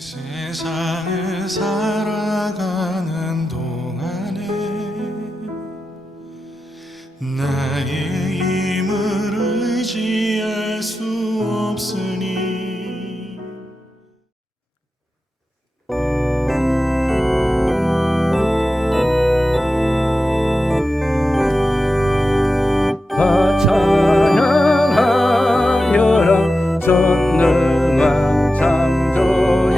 세상을 살아가는 동안에 나의 힘을 의지할 수 없으니 다 찬양하여라 전능한 창조의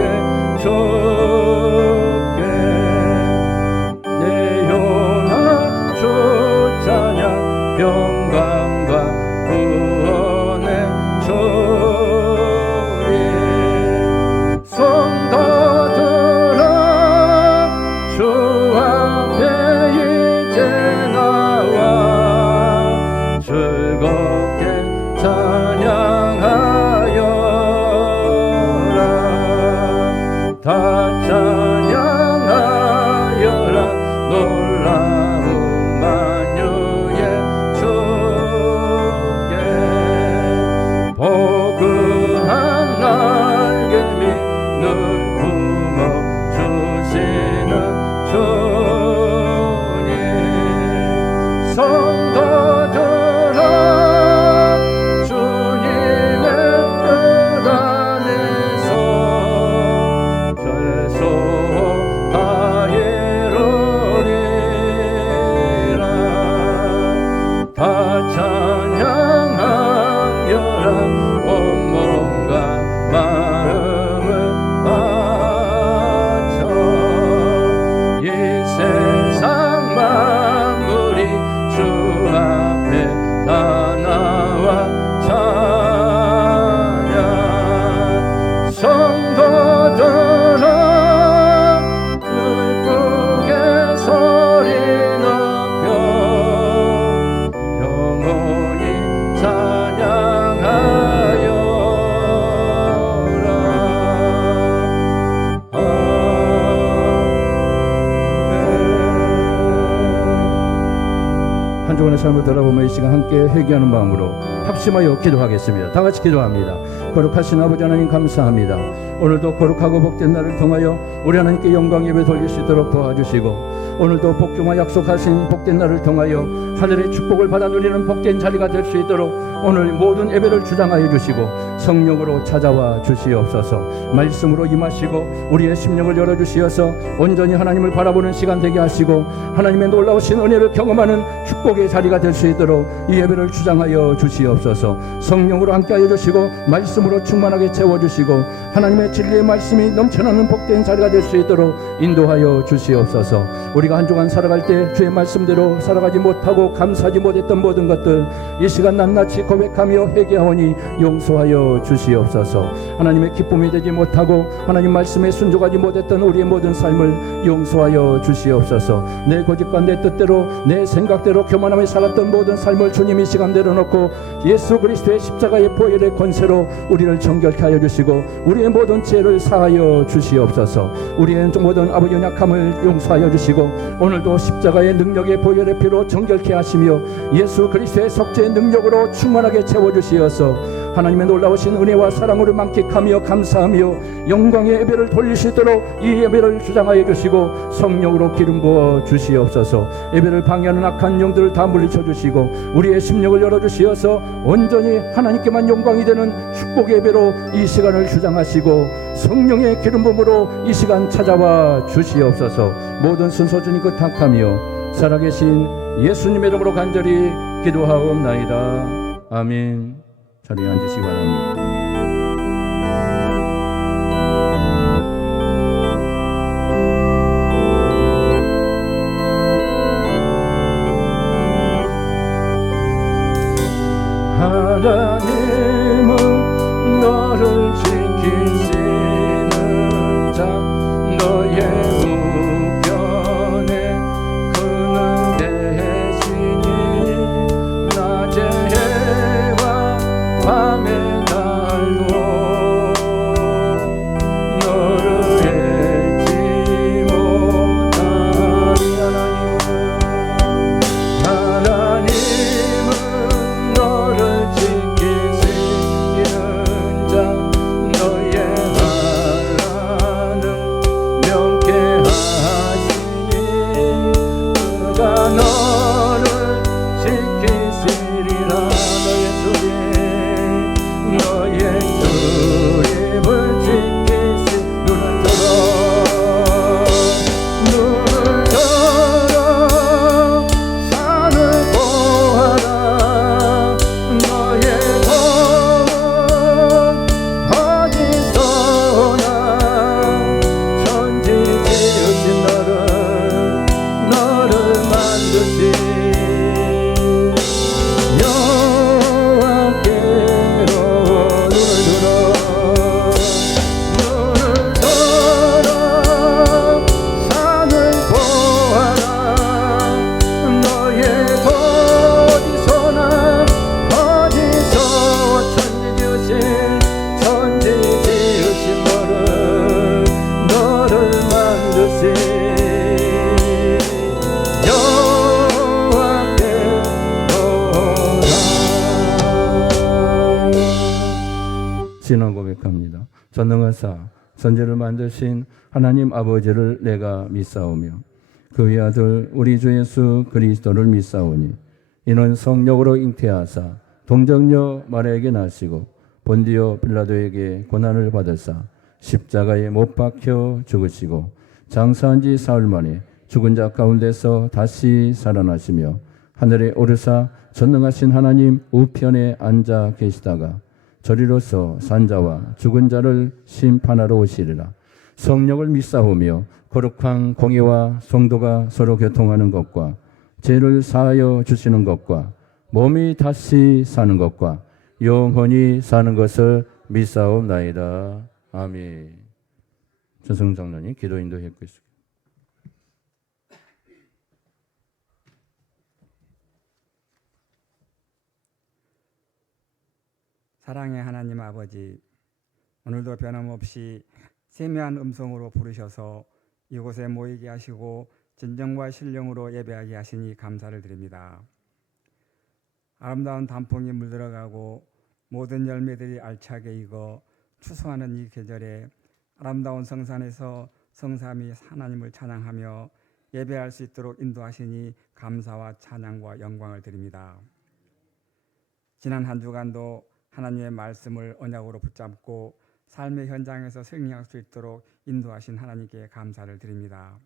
주께 내 영혼 주 찬양 평강과 구원의 주님 성도들아 주 앞에 이제 나와 즐겁게 찬양하여라 다 찬양하여라 놀라운 만유의 주께 포근한 날개미 늘 품어주시는 주님 성도들아 주님의 뜻 안에서 최소 다 이루리라 다 찬양하여라 온몸과 마음을 바쳐 이 세상 만물이 주 앞에 다 나와 찬양 성도들아 기쁘게 소리 높여 영원히 찬양하여라 한 주간의 삶을 돌아보며 이 시간 함께 회개하는 마음으로 합심하여 기도하겠습니다. 다 같이 기도합니다. 거룩하신 아버지 하나님 감사합니다. 오늘도 거룩하고 복된 날을 통하여 우리 하나님께 영광 예배 돌릴 수 있도록 도와주시고 오늘도 복종과 약속하신 복된 날을 통하여 하늘의 축복을 받아 누리는 복된 자리가 될 수 있도록 오늘 모든 예배를 주장하여 주시고 성령으로 찾아와 주시옵소서. 말씀으로 임하시고 우리의 심령을 열어주시어서 온전히 하나님을 바라보는 시간 되게 하시고 하나님의 놀라우신 은혜를 경험하는 축복의 자리가 될 수 있도록 이 예배를 주장하여 주시옵소서. 성령으로 함께하여 주시고 말씀으로 충만하게 채워주시고 하나님의 진리의 말씀이 넘쳐나는 복된 자리가 될 수 있도록 인도하여 주시옵소서. 우리가 한 주간 살아갈 때 주의 말씀대로 살아가지 못하고 감사하지 못했던 모든 것들 이 시간 낱낱이 고백하며 회개하오니 용서하여 주시옵소서. 하나님의 기쁨이 되지 못하고 하나님 말씀에 순종하지 못했던 우리의 모든 삶을 용서하여 주시옵소서. 내 고집과 내 뜻대로 내 생각대로 교만하며 살았던 모든 삶을 주님 이 시간 내려놓고 예수 그리스도의 십자가의 보혈의 권세로 우리를 정결케 하여 주시고 우리의 모든 죄를 사하여 주시옵소서. 우리의 모든 아버지 연약함을 용서하여 주시고 오늘도 십자가의 능력의 보혈의 피로 정결케 하시며 예수 그리스도의 속죄의 능력으로 충만하게 채워주시어서 하나님의 놀라우신 은혜와 사랑으로 만끽하며 감사하며 영광의 예배를 돌릴 수 있도록 이 예배를 주장하여 주시고 성령으로 기름 부어 주시옵소서. 예배를 방해하는 악한 영들을 다 물리쳐 주시고 우리의 심령을 열어주시어서 온전히 하나님께만 영광이 되는 축복의 예배로 이 시간을 주장하시고 성령의 기름 부음으로 이 시간 찾아와 주시옵소서. 모든 순서 주님 뜻하며 살아계신 예수님의 이름으로 간절히 기도하옵나이다. 아멘. 자리에 앉으시기 바랍니다. 하나님은 너를 지키시는 자 너의 우편에 그는 대신이 낮에 해와 밤에 달 인도하사 선지를 만드신 하나님 아버지를 내가 믿사오며 그 외아들 우리 주 예수 그리스도를 믿사오니 이는 성령으로 잉태하사 동정녀 마리아에게 나시고 본디오 빌라도에게 고난을 받으사 십자가에 못 박혀 죽으시고 장사한 지 사흘 만에 죽은 자 가운데서 다시 살아나시며 하늘에 오르사 전능하신 하나님 우편에 앉아 계시다가 저리로서 산자와 죽은 자를 심판하러 오시리라. 성령을 믿사오며 거룩한 공예와 성도가 서로 교통하는 것과 죄를 사하여 주시는 것과 몸이 다시 사는 것과 영원히 사는 것을 믿사옵나이다. 아멘. 전성 장로님 기도 인도해 주시겠습니다. 사랑의 하나님 아버지, 오늘도 변함없이 세미한 음성으로 부르셔서 이곳에 모이게 하시고 진정과 신령으로 예배하게 하시니 감사를 드립니다. 아름다운 단풍이 물들어가고 모든 열매들이 알차게 익어 추수하는 이 계절에 아름다운 성산에서 성삼위 하나님을 찬양하며 예배할 수 있도록 인도하시니 감사와 찬양과 영광을 드립니다. 지난 한 주간도 하나님의 말씀을 언약으로 붙잡고 삶의 현장에서 승리할 수 있도록 인도하신 하나님께 감사를 드립니다.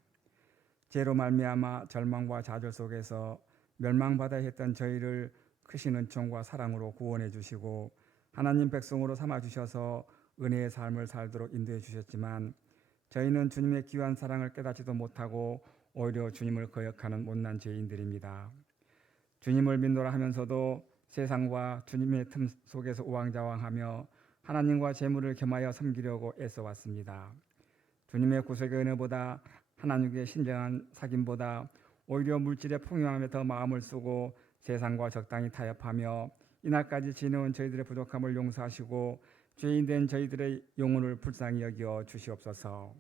죄로 말미암아 절망과 좌절 속에서 멸망받아야 했던 저희를 크신 은총과 사랑으로 구원해 주시고 하나님 백성으로 삼아 주셔서 은혜의 삶을 살도록 인도해 주셨지만 저희는 주님의 귀한 사랑을 깨닫지도 못하고 오히려 주님을 거역하는 못난 죄인들입니다. 주님을 믿노라 하면서도 세상과 주님의 틈 속에서 우왕좌왕하며 하나님과 재물을 겸하여 섬기려고 애써왔습니다. 주님의 구속의 은혜보다 하나님께 신령한 사귐보다 오히려 물질의 풍요함에 더 마음을 쓰고 세상과 적당히 타협하며 이날까지 지내온 저희들의 부족함을 용서하시고 죄인된 저희들의 영혼을 불쌍히 여겨 주시옵소서.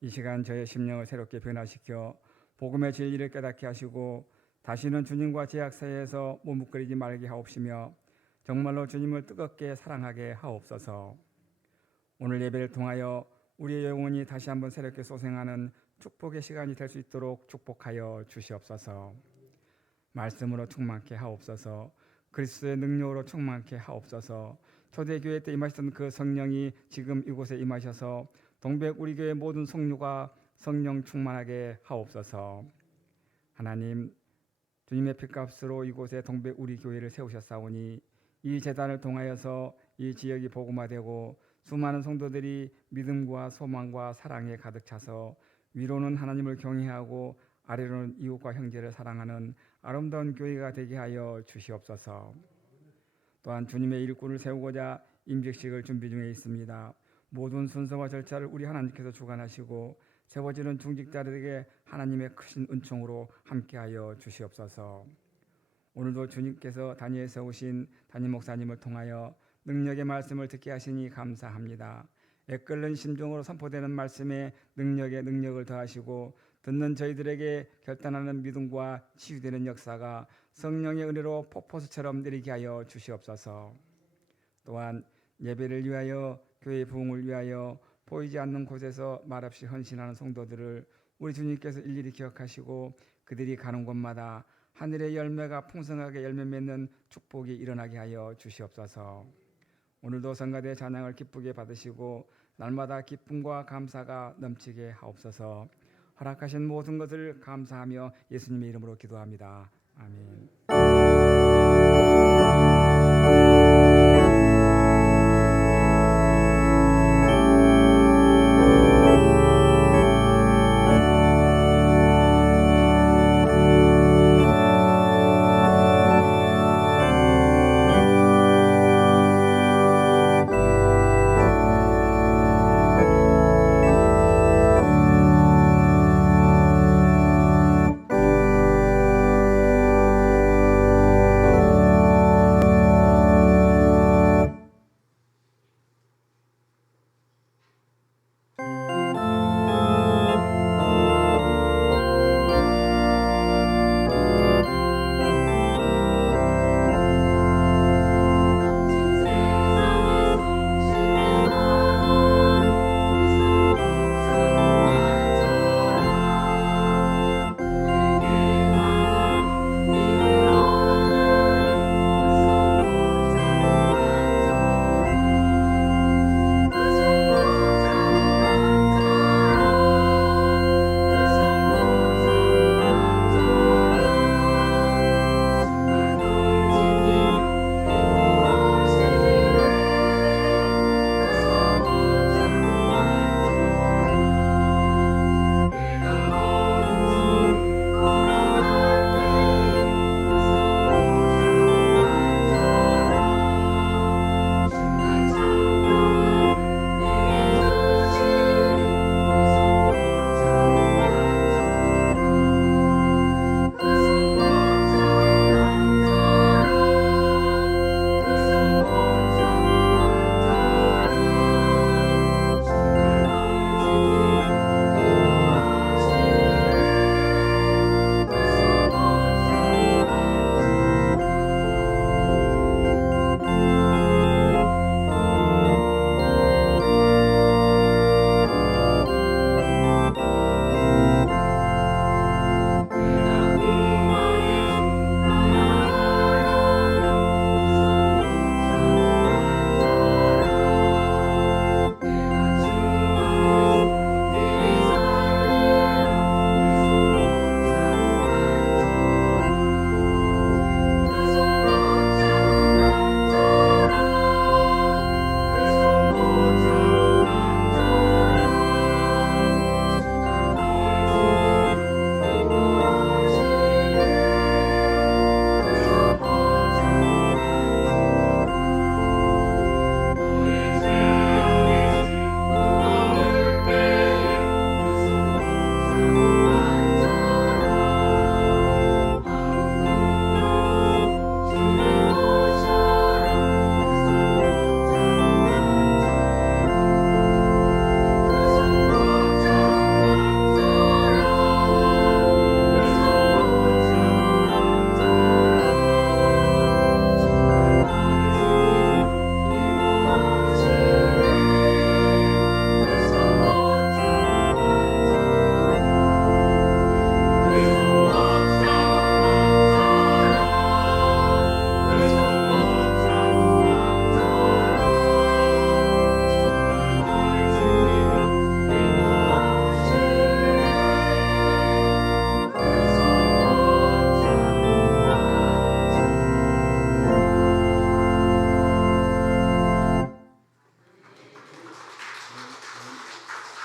이 시간 저의 심령을 새롭게 변화시켜 복음의 진리를 깨닫게 하시고 다시는 주님과 죄악 사이에서 머뭇거리지 말게 하옵시며 정말로 주님을 뜨겁게 사랑하게 하옵소서. 오늘 예배를 통하여 우리의 영혼이 다시 한번 새롭게 소생하는 축복의 시간이 될 수 있도록 축복하여 주시옵소서. 말씀으로 충만케 하옵소서. 그리스도의 능력으로 충만케 하옵소서. 초대교회 때 임하셨던 그 성령이 지금 이곳에 임하셔서 동백 우리 교회 모든 성류가 성령 충만하게 하옵소서. 하나님, 주님의 피값으로 이곳에 동백 우리 교회를 세우셨사오니 이 제단을 통하여서 이 지역이 복음화되고 수많은 성도들이 믿음과 소망과 사랑에 가득 차서 위로는 하나님을 경외하고 아래로는 이웃과 형제를 사랑하는 아름다운 교회가 되게 하여 주시옵소서. 또한 주님의 일꾼을 세우고자 임직식을 준비 중에 있습니다. 모든 순서와 절차를 우리 하나님께서 주관하시고 세워지는 중직자들에게 하나님의 크신 은총으로 함께하여 주시옵소서. 오늘도 주님께서 단위에 세우신 담임 목사님을 통하여 능력의 말씀을 듣게 하시니 감사합니다. 애끓는 심정으로 선포되는 말씀에 능력을 더하시고 듣는 저희들에게 결단하는 믿음과 치유되는 역사가 성령의 은혜로 폭포수처럼 내리게 하여 주시옵소서. 또한 예배를 위하여 교회의 부흥을 위하여 보이지 않는 곳에서 말없이 헌신하는 성도들을 우리 주님께서 일일이 기억하시고 그들이 가는 곳마다 하늘의 열매가 풍성하게 열매 맺는 축복이 일어나게 하여 주시옵소서. 오늘도 성가대 찬양을 기쁘게 받으시고 날마다 기쁨과 감사가 넘치게 하옵소서. 허락하신 모든 것을 감사하며 예수님의 이름으로 기도합니다. 아멘.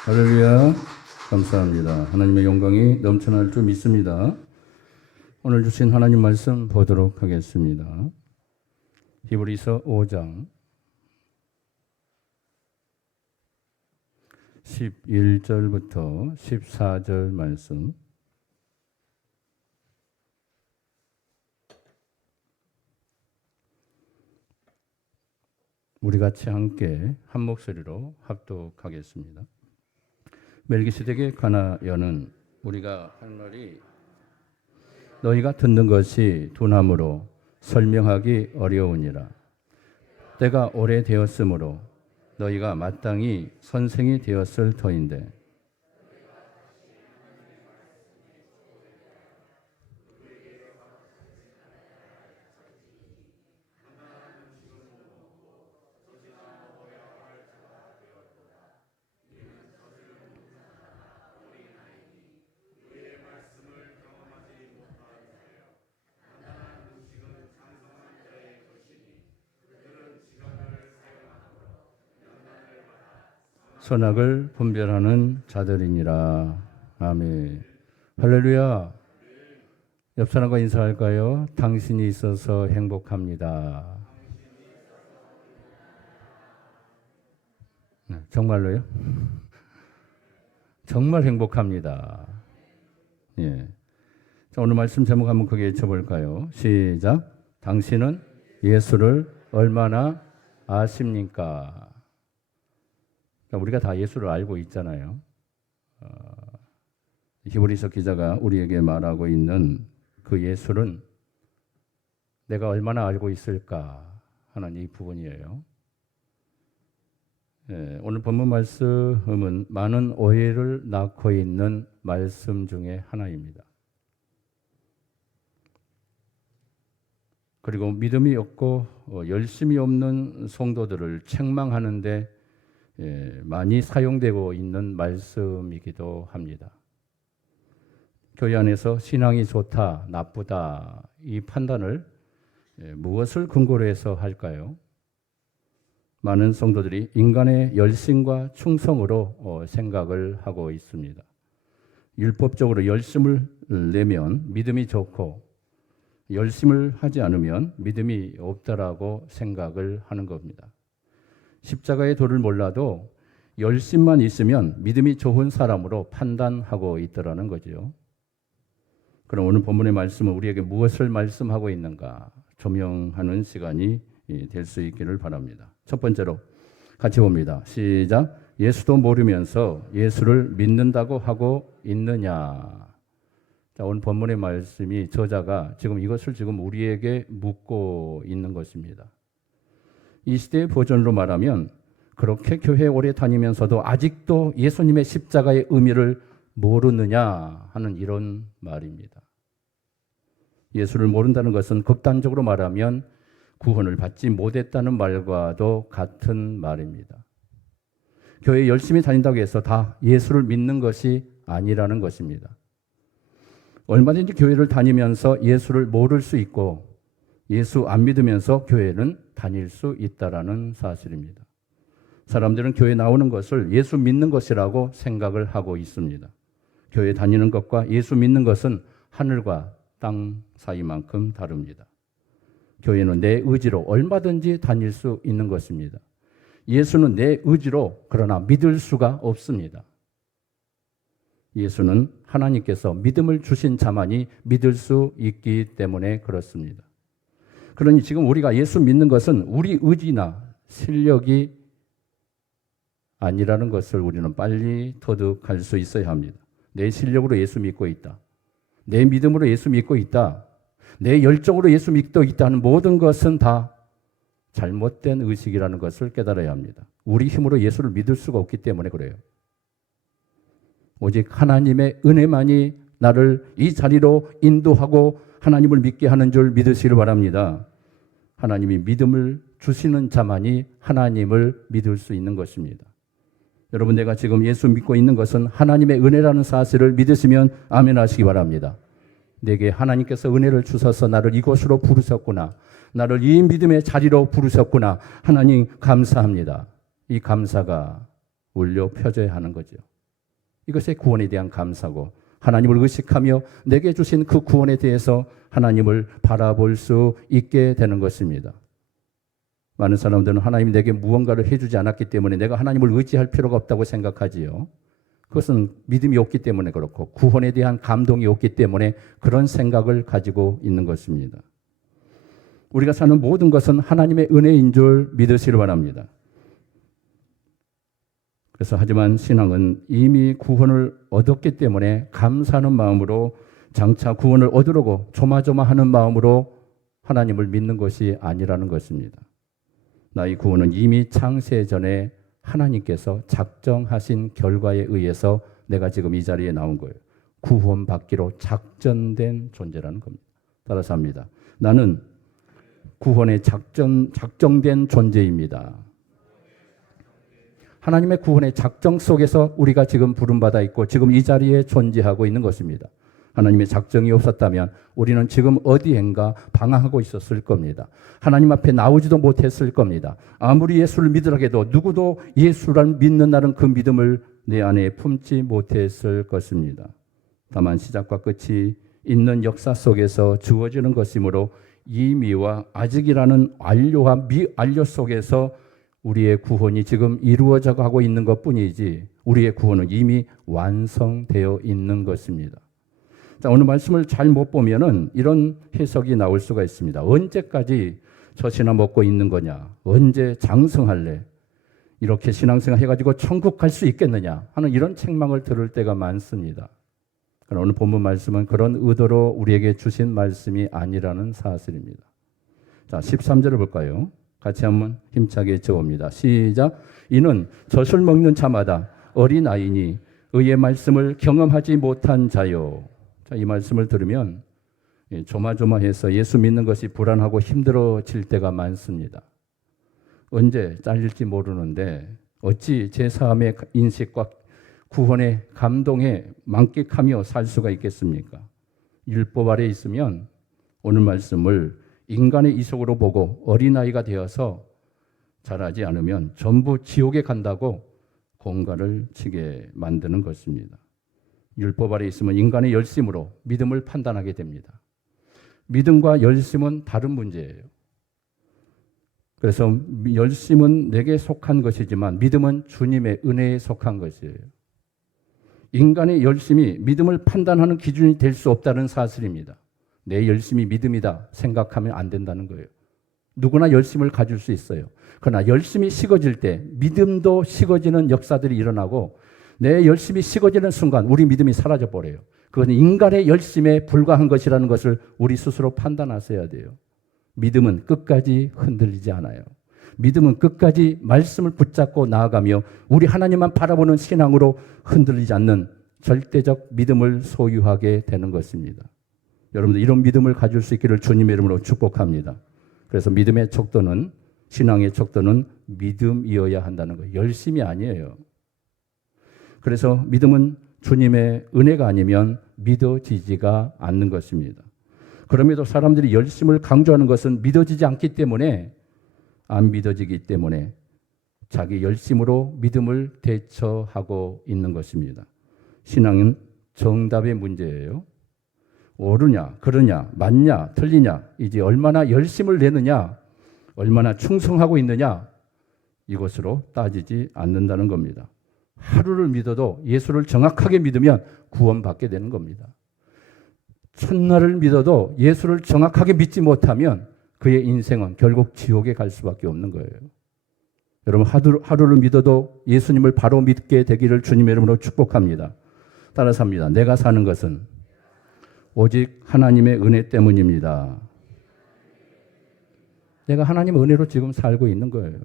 할렐루야. 감사합니다. 하나님의 영광이 넘쳐날 줄 믿습니다. 오늘 주신 하나님 말씀 보도록 하겠습니다. 히브리서 5장 11절부터 14절 말씀. 우리 같이 함께 한 목소리로 합독하겠습니다. 멜기세덱의 가나여는 우리가 할 말이 너희가 듣는 것이 둔함으로 설명하기 어려우니라. 때가 오래되었으므로 너희가 마땅히 선생이 되었을 터인데 선악을 분별하는 자들이니라. 아멘. 할렐루야. 옆 사람과 인사할까요? 당신이 있어서 행복합니다. 네, 정말로요? 정말 행복합니다. 예. 자, 오늘 말씀 제목 한번 크게 외쳐볼까요? 시작. 당신은 예수를 얼마나 아십니까? 우리가 다 예수를 알고 있잖아요. 히브리서 기자가 우리에게 말하고 있는 그 예수는 내가 얼마나 알고 있을까 하는 이 부분이에요. 오늘 본문 말씀은 많은 오해를 낳고 있는 말씀 중에 하나입니다. 그리고 믿음이 없고 열심이 없는 성도들을 책망하는데 많이 사용되고 있는 말씀이기도 합니다. 교회 안에서 신앙이 좋다, 나쁘다 이 판단을 무엇을 근거로 해서 할까요? 많은 성도들이 인간의 열심과 충성으로 생각을 하고 있습니다. 율법적으로 열심을 내면 믿음이 좋고 열심을 하지 않으면 믿음이 없다라고 생각을 하는 겁니다. 십자가의 도를 몰라도 열심만 있으면 믿음이 좋은 사람으로 판단하고 있더라는 거죠. 그럼 오늘 본문의 말씀은 우리에게 무엇을 말씀하고 있는가 조명하는 시간이 될 수 있기를 바랍니다. 첫 번째로 같이 봅니다. 시작. 예수도 모르면서 예수를 믿는다고 하고 있느냐. 자, 오늘 본문의 말씀이 저자가 이것을 우리에게 묻고 있는 것입니다. 이 시대의 버전으로 말하면 그렇게 교회 오래 다니면서도 아직도 예수님의 십자가의 의미를 모르느냐 하는 이런 말입니다. 예수를 모른다는 것은 극단적으로 말하면 구원을 받지 못했다는 말과도 같은 말입니다. 교회 열심히 다닌다고 해서 다 예수를 믿는 것이 아니라는 것입니다. 얼마든지 교회를 다니면서 예수를 모를 수 있고 예수 안 믿으면서 교회는 다닐 수 있다라는 사실입니다. 사람들은 교회 나오는 것을 예수 믿는 것이라고 생각을 하고 있습니다. 교회 다니는 것과 예수 믿는 것은 하늘과 땅 사이만큼 다릅니다. 교회는 내 의지로 얼마든지 다닐 수 있는 것입니다. 예수는 내 의지로 그러나 믿을 수가 없습니다. 예수는 하나님께서 믿음을 주신 자만이 믿을 수 있기 때문에 그렇습니다. 그러니 지금 우리가 예수 믿는 것은 우리 의지나 실력이 아니라는 것을 우리는 빨리 터득할 수 있어야 합니다. 내 실력으로 예수 믿고 있다. 내 믿음으로 예수 믿고 있다. 내 열정으로 예수 믿고 있다는 모든 것은 다 잘못된 의식이라는 것을 깨달아야 합니다. 우리 힘으로 예수를 믿을 수가 없기 때문에 그래요. 오직 하나님의 은혜만이 나를 이 자리로 인도하고 하나님을 믿게 하는 줄 믿으시길 바랍니다. 하나님이 믿음을 주시는 자만이 하나님을 믿을 수 있는 것입니다. 여러분, 내가 지금 예수 믿고 있는 것은 하나님의 은혜라는 사실을 믿으시면 아멘 하시기 바랍니다. 내게 하나님께서 은혜를 주셔서 나를 이곳으로 부르셨구나. 나를 이 믿음의 자리로 부르셨구나. 하나님 감사합니다. 이 감사가 울려 펴져야 하는 거죠. 이것의 구원에 대한 감사고 하나님을 의식하며 내게 주신 그 구원에 대해서 하나님을 바라볼 수 있게 되는 것입니다. 많은 사람들은 하나님이 내게 무언가를 해주지 않았기 때문에 내가 하나님을 의지할 필요가 없다고 생각하지요. 그것은 믿음이 없기 때문에 그렇고 구원에 대한 감동이 없기 때문에 그런 생각을 가지고 있는 것입니다. 우리가 사는 모든 것은 하나님의 은혜인 줄 믿으시길 바랍니다. 그래서 하지만 신앙은 이미 구원을 얻었기 때문에 감사하는 마음으로 장차 구원을 얻으려고 조마조마하는 마음으로 하나님을 믿는 것이 아니라는 것입니다. 나의 구원은 이미 창세 전에 하나님께서 작정하신 결과에 의해서 내가 지금 이 자리에 나온 거예요. 구원받기로 작정된 존재라는 겁니다. 따라서 합니다. 나는 구원에 작정된 존재입니다. 하나님의 구원의 작정 속에서 우리가 지금 부름받아 있고 지금 이 자리에 존재하고 있는 것입니다. 하나님의 작정이 없었다면 우리는 지금 어디엔가 방황하고 있었을 겁니다. 하나님 앞에 나오지도 못했을 겁니다. 아무리 예수를 믿으라 해도 누구도 예수를 믿는 날은 그 믿음을 내 안에 품지 못했을 것입니다. 다만 시작과 끝이 있는 역사 속에서 주어지는 것이므로 이미와 아직이라는 완료와 미완료 속에서 우리의 구원이 지금 이루어져 가고 있는 것뿐이지 우리의 구원은 이미 완성되어 있는 것입니다. 자, 오늘 말씀을 잘 못 보면은 이런 해석이 나올 수가 있습니다. 언제까지 젖이나 먹고 있는 거냐? 언제 장성할래? 이렇게 신앙생활 해가지고 천국 갈 수 있겠느냐? 하는 이런 책망을 들을 때가 많습니다. 그러나 오늘 본문 말씀은 그런 의도로 우리에게 주신 말씀이 아니라는 사실입니다. 자, 13절을 볼까요? 같이 한번 힘차게 적어봅니다. 시작. 이는 젖을 먹는 자마다 어린아이니 의의 말씀을 경험하지 못한 자요. 자, 이 말씀을 들으면 조마조마해서 예수 믿는 것이 불안하고 힘들어질 때가 많습니다. 언제 잘릴지 모르는데 어찌 제3의 인식과 구원의 감동에 만끽하며 살 수가 있겠습니까? 율법 아래 있으면 오늘 말씀을 인간의 이속으로 보고 어린아이가 되어서 자라지 않으면 전부 지옥에 간다고 공갈을 치게 만드는 것입니다. 율법 아래 있으면 인간의 열심으로 믿음을 판단하게 됩니다. 믿음과 열심은 다른 문제예요. 그래서 열심은 내게 속한 것이지만 믿음은 주님의 은혜에 속한 것이에요. 인간의 열심이 믿음을 판단하는 기준이 될 수 없다는 사실입니다. 내 열심이 믿음이다 생각하면 안 된다는 거예요. 누구나 열심을 가질 수 있어요. 그러나 열심이 식어질 때 믿음도 식어지는 역사들이 일어나고 내 열심이 식어지는 순간 우리 믿음이 사라져 버려요. 그건 인간의 열심에 불과한 것이라는 것을 우리 스스로 판단하셔야 돼요. 믿음은 끝까지 흔들리지 않아요. 믿음은 끝까지 말씀을 붙잡고 나아가며 우리 하나님만 바라보는 신앙으로 흔들리지 않는 절대적 믿음을 소유하게 되는 것입니다. 여러분들 이런 믿음을 가질 수 있기를 주님의 이름으로 축복합니다. 그래서 믿음의 척도는 신앙의 척도는 믿음이어야 한다는 거예요. 열심이 아니에요. 그래서 믿음은 주님의 은혜가 아니면 믿어지지가 않는 것입니다. 그럼에도 사람들이 열심을 강조하는 것은 믿어지지 않기 때문에 안 믿어지기 때문에 자기 열심으로 믿음을 대처하고 있는 것입니다. 신앙은 정답의 문제예요. 옳으냐, 그러냐, 맞냐, 틀리냐, 이제 얼마나 열심을 내느냐, 얼마나 충성하고 있느냐, 이것으로 따지지 않는다는 겁니다. 하루를 믿어도 예수를 정확하게 믿으면 구원받게 되는 겁니다. 첫날을 믿어도 예수를 정확하게 믿지 못하면 그의 인생은 결국 지옥에 갈 수밖에 없는 거예요. 여러분 하루를 믿어도 예수님을 바로 믿게 되기를 주님의 이름으로 축복합니다. 따라서 합니다. 내가 사는 것은 오직 하나님의 은혜 때문입니다. 내가 하나님의 은혜로 지금 살고 있는 거예요.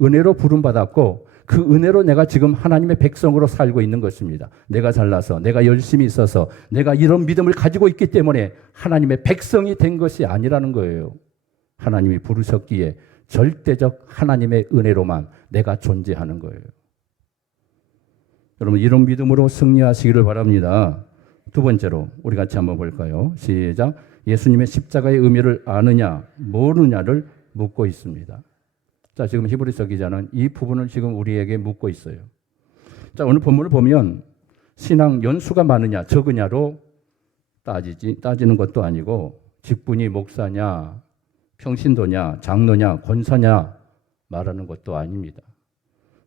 은혜로 부름받았고 그 은혜로 내가 지금 하나님의 백성으로 살고 있는 것입니다. 내가 잘나서 내가 열심히 있어서 내가 이런 믿음을 가지고 있기 때문에 하나님의 백성이 된 것이 아니라는 거예요. 하나님이 부르셨기에 절대적 하나님의 은혜로만 내가 존재하는 거예요. 여러분 이런 믿음으로 승리하시기를 바랍니다. 두 번째로 우리 같이 한번 볼까요? 시작. 예수님의 십자가의 의미를 아느냐 모르느냐를 묻고 있습니다. 자, 지금 히브리서 기자는 이 부분을 지금 우리에게 묻고 있어요. 자, 오늘 본문을 보면 신앙 연수가 많으냐 적으냐로 따지는 것도 아니고 직분이 목사냐 평신도냐 장로냐 권사냐 말하는 것도 아닙니다.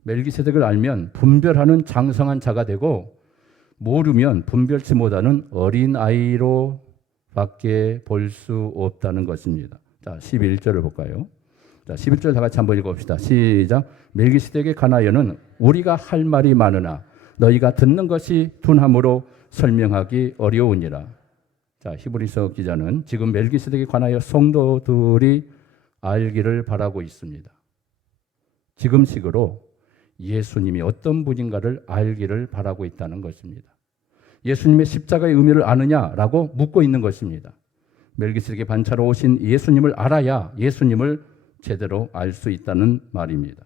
멜기세덱을 알면 분별하는 장성한 자가 되고 모르면 분별치 못하는 어린아이로 밖에 볼 수 없다는 것입니다. 자, 11절을 볼까요? 자, 11절 다 같이 한번 읽어봅시다. 시작. 멜기세덱에 관하여는 우리가 할 말이 많으나 너희가 듣는 것이 둔함으로 설명하기 어려우니라. 자, 히브리서 기자는 지금 멜기세덱에 관하여 성도들이 알기를 바라고 있습니다. 지금식으로 예수님이 어떤 분인가를 알기를 바라고 있다는 것입니다. 예수님의 십자가의 의미를 아느냐라고 묻고 있는 것입니다. 멜기세덱의 반차로 오신 예수님을 알아야 예수님을 제대로 알 수 있다는 말입니다.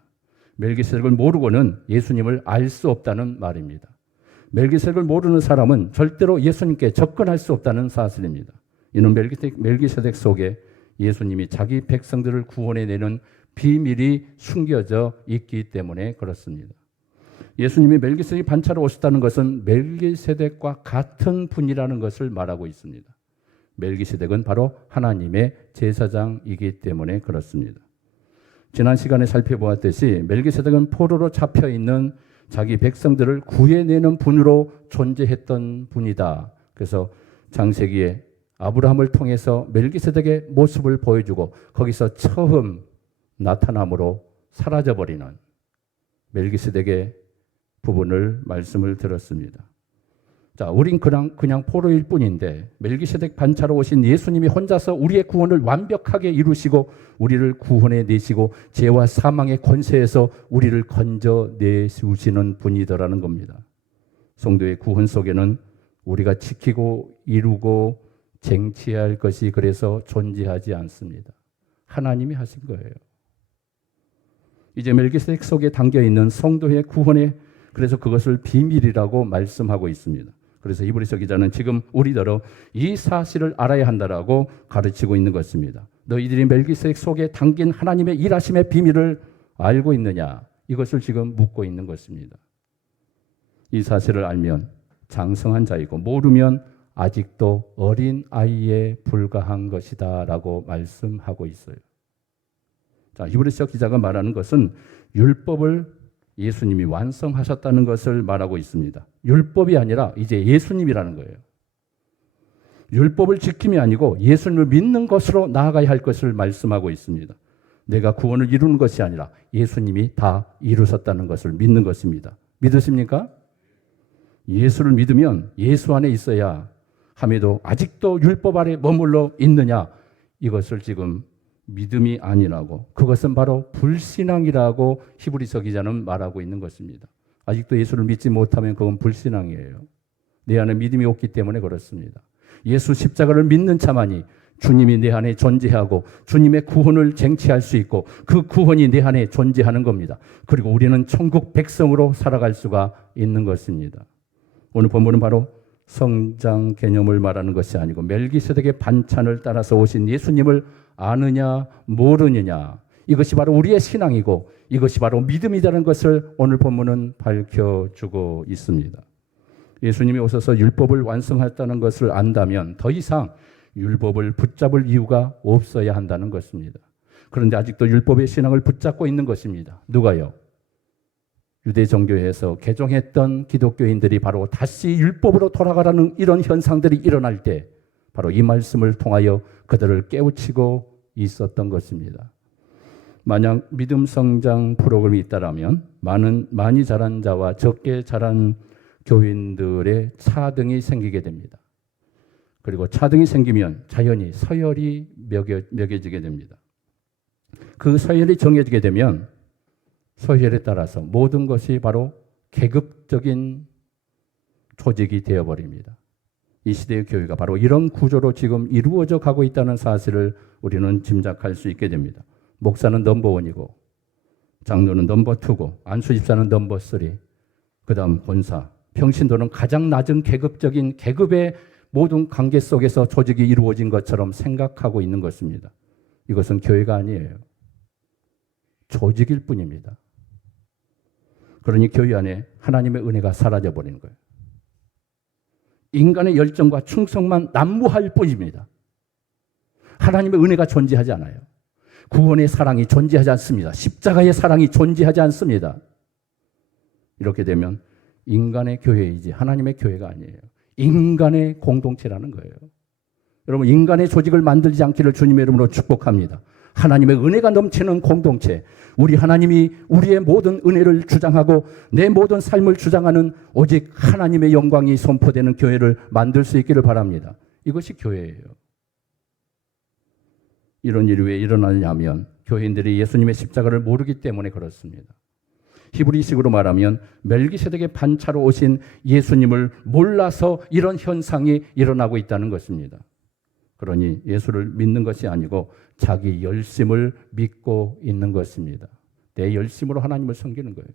멜기세덱을 모르고는 예수님을 알 수 없다는 말입니다. 멜기세덱을 모르는 사람은 절대로 예수님께 접근할 수 없다는 사실입니다. 이는 멜기세덱 속에 예수님이 자기 백성들을 구원해내는 비밀이 숨겨져 있기 때문에 그렇습니다. 예수님이 멜기세덱이 반차로 오셨다는 것은 멜기세덱과 같은 분이라는 것을 말하고 있습니다. 멜기세덱은 바로 하나님의 제사장이기 때문에 그렇습니다. 지난 시간에 살펴보았듯이 멜기세덱은 포로로 잡혀있는 자기 백성들을 구해내는 분으로 존재했던 분이다. 그래서 창세기에 아브라함을 통해서 멜기세덱의 모습을 보여주고 거기서 처음 나타남으로 사라져버리는 멜기세덱의 부분을 말씀을 들었습니다. 자, 우린 그냥 포로일 뿐인데 멜기세덱 반차로 오신 예수님이 혼자서 우리의 구원을 완벽하게 이루시고 우리를 구원해 내시고 죄와 사망의 권세에서 우리를 건져내시는 분이더라는 겁니다. 성도의 구원 속에는 우리가 지키고 이루고 쟁취해야 할 것이 그래서 존재하지 않습니다. 하나님이 하신 거예요. 이제 멜기세덱 속에 담겨있는 성도의 구원에 그래서 그것을 비밀이라고 말씀하고 있습니다. 그래서 히브리서 기자는 지금 우리더러 이 사실을 알아야 한다라고 가르치고 있는 것입니다. 너희들이 멜기세덱 속에 담긴 하나님의 일하심의 비밀을 알고 있느냐? 이것을 지금 묻고 있는 것입니다. 이 사실을 알면 장성한 자이고 모르면 아직도 어린 아이에 불과한 것이다라고 말씀하고 있어요. 자, 히브리서 기자가 말하는 것은 율법을 예수님이 완성하셨다는 것을 말하고 있습니다. 율법이 아니라 이제 예수님이라는 거예요. 율법을 지킴이 아니고 예수님을 믿는 것으로 나아가야 할 것을 말씀하고 있습니다. 내가 구원을 이루는 것이 아니라 예수님이 다 이루셨다는 것을 믿는 것입니다. 믿으십니까? 예수를 믿으면 예수 안에 있어야 함에도 아직도 율법 아래 머물러 있느냐? 이것을 지금 믿음이 아니라고, 그것은 바로 불신앙이라고 히브리서 기자는 말하고 있는 것입니다. 아직도 예수를 믿지 못하면 그건 불신앙이에요. 내 안에 믿음이 없기 때문에 그렇습니다. 예수 십자가를 믿는 자만이 주님이 내 안에 존재하고 주님의 구원을 쟁취할 수 있고 그 구원이 내 안에 존재하는 겁니다. 그리고 우리는 천국 백성으로 살아갈 수가 있는 것입니다. 오늘 본문은 바로 성장 개념을 말하는 것이 아니고 멜기세덱의 반찬을 따라서 오신 예수님을 아느냐 모르느냐, 이것이 바로 우리의 신앙이고 이것이 바로 믿음이라는 것을 오늘 본문은 밝혀주고 있습니다. 예수님이 오셔서 율법을 완성했다는 것을 안다면 더 이상 율법을 붙잡을 이유가 없어야 한다는 것입니다. 그런데 아직도 율법의 신앙을 붙잡고 있는 것입니다. 누가요? 유대 종교에서 개종했던 기독교인들이 바로 다시 율법으로 돌아가라는 이런 현상들이 일어날 때 바로 이 말씀을 통하여 그들을 깨우치고 있었던 것입니다. 만약 믿음 성장 프로그램이 있다라면 많이 자란 자와 적게 자란 교인들의 차등이 생기게 됩니다. 그리고 차등이 생기면 자연히 서열이 매겨지게 됩니다. 그 서열이 정해지게 되면 서열에 따라서 모든 것이 바로 계급적인 조직이 되어버립니다. 이 시대의 교회가 바로 이런 구조로 지금 이루어져 가고 있다는 사실을 우리는 짐작할 수 있게 됩니다. 목사는 넘버1이고 장로는 넘버2고 안수집사는 넘버3, 그 다음 권사, 평신도는 가장 낮은 계급의 모든 관계 속에서 조직이 이루어진 것처럼 생각하고 있는 것입니다. 이것은 교회가 아니에요. 조직일 뿐입니다. 그러니 교회 안에 하나님의 은혜가 사라져버리는 거예요. 인간의 열정과 충성만 난무할 뿐입니다. 하나님의 은혜가 존재하지 않아요. 구원의 사랑이 존재하지 않습니다. 십자가의 사랑이 존재하지 않습니다. 이렇게 되면 인간의 교회이지 하나님의 교회가 아니에요. 인간의 공동체라는 거예요. 여러분, 인간의 조직을 만들지 않기를 주님의 이름으로 축복합니다. 하나님의 은혜가 넘치는 공동체, 우리 하나님이 우리의 모든 은혜를 주장하고 내 모든 삶을 주장하는 오직 하나님의 영광이 선포되는 교회를 만들 수 있기를 바랍니다. 이것이 교회예요. 이런 일이 왜 일어나냐면 교회인들이 예수님의 십자가를 모르기 때문에 그렇습니다. 히브리식으로 말하면 멜기세덱의 반차로 오신 예수님을 몰라서 이런 현상이 일어나고 있다는 것입니다. 그러니 예수를 믿는 것이 아니고 자기 열심을 믿고 있는 것입니다. 내 열심으로 하나님을 섬기는 거예요.